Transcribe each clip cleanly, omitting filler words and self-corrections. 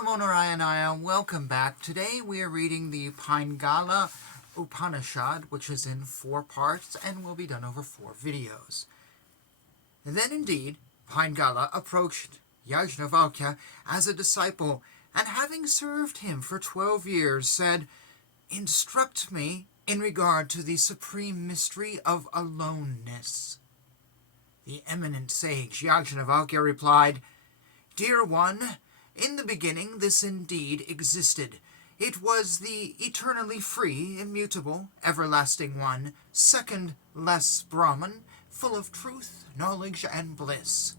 Namo Narayana, welcome back. Today we are reading the Pingala Upanishad, which is in 4 parts and will be done over 4 videos. And then indeed, Pingala approached Yajnavalkya as a disciple, and having served him for 12 years, said, "Instruct me in regard to the supreme mystery of aloneness." The eminent sage Yajnavalkya replied, "Dear one, in the beginning this indeed existed. It was the eternally free, immutable, everlasting one, second-less Brahman, full of truth, knowledge, and bliss.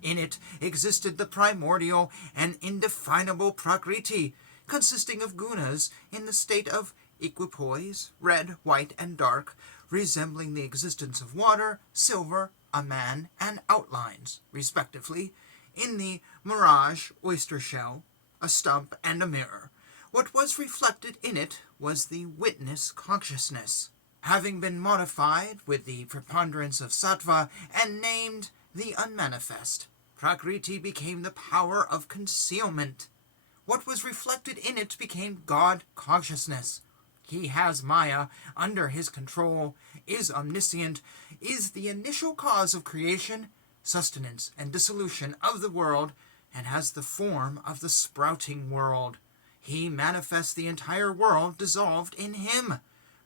In it existed the primordial and indefinable Prakriti, consisting of gunas in the state of equipoise, red, white, and dark, resembling the existence of water, silver, a man, and outlines, respectively, in the mirage oyster shell, a stump, and a mirror. What was reflected in it was the witness consciousness, having been modified with the preponderance of sattva and named the unmanifest. Prakriti became the power of concealment. What was reflected in it became God consciousness. He has Maya under his control, is omniscient, is the initial cause of creation, sustenance, and dissolution of the world, and has the form of the sprouting world. He manifests the entire world dissolved in him.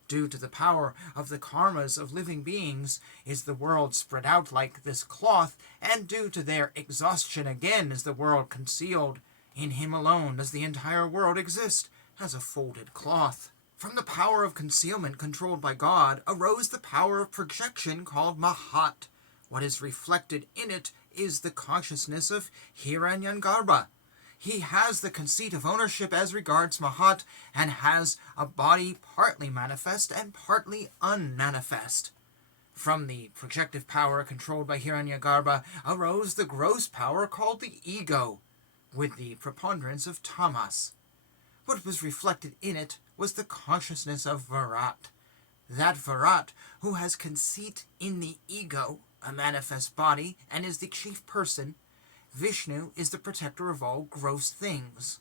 Due to the power of the karmas of living beings is the world spread out like this cloth, and due to their exhaustion again is the world concealed. In him alone does the entire world exist, as a folded cloth. From the power of concealment controlled by God arose the power of projection called Mahat. What is reflected in it is the consciousness of Hiranyagarbha. He has the conceit of ownership as regards Mahat, and has a body partly manifest and partly unmanifest. From the projective power controlled by Hiranyagarbha arose the gross power called the ego, with the preponderance of tamas. What was reflected in it was the consciousness of Virat. That Virat who has conceit in the ego, a manifest body, and is the chief person. Vishnu is the protector of all gross things.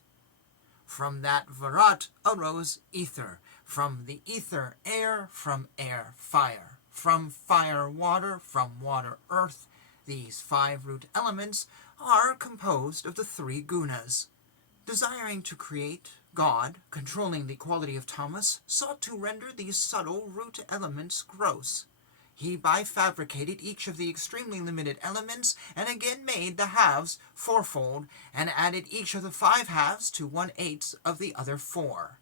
From that Virat arose ether. From the ether, air. From air, fire. From fire, water. From water, earth. These 5 root elements are composed of the 3 gunas. Desiring to create, God, controlling the quality of tamas, sought to render these subtle root elements gross. He bifabricated each of the extremely limited elements, and again made the halves fourfold, and added each of the 5 halves to 1/8 of the other 4.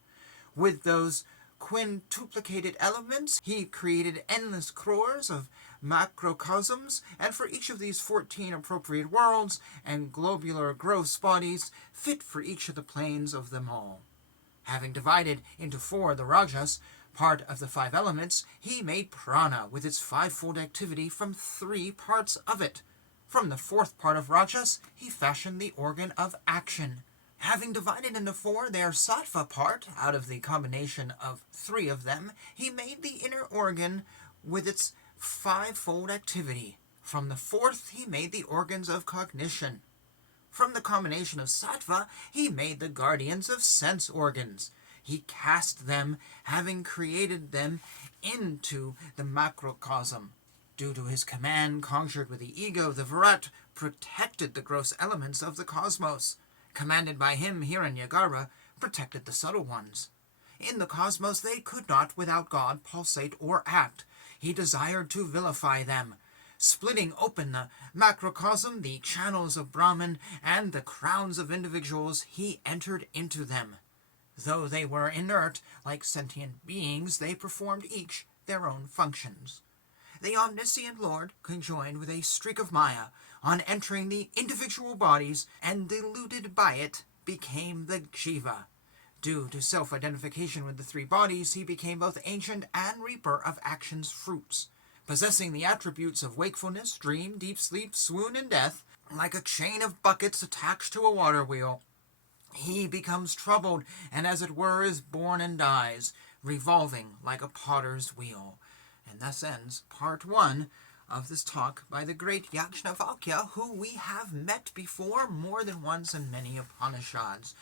With those quintuplicated elements, he created endless crores of macrocosms, and for each of these 14 appropriate worlds and globular gross bodies, fit for each of the planes of them all. Having divided into 4 the rajas, part of the 5 elements, he made prana with its 5-fold activity from 3 parts of it. From the 4th part of rajas, he fashioned the organ of action. Having divided into 4 their sattva part, out of the combination of 3 of them, he made the inner organ with its 5-fold activity. From the 4th, he made the organs of cognition. From the combination of sattva, he made the guardians of sense organs. He cast them, having created them, into the macrocosm. Due to his command conjured with the ego, the Virat protected the gross elements of the cosmos. Commanded by him, Hiranyagarbha protected the subtle ones. In the cosmos they could not, without God, pulsate or act. He desired to vilify them. Splitting open the macrocosm, the channels of Brahman, and the crowns of individuals, he entered into them. Though they were inert, like sentient beings, they performed each their own functions. The omniscient Lord conjoined with a streak of Maya, on entering the individual bodies, and diluted by it, became the Jiva. Due to self-identification with the 3 bodies, he became both ancient and reaper of action's fruits. Possessing the attributes of wakefulness, dream, deep sleep, swoon, and death, like a chain of buckets attached to a water wheel, he becomes troubled, and as it were is born and dies, revolving like a potter's wheel. And thus ends part 1 of this talk by the great Yajnavalkya, who we have met before more than once in many Upanishads.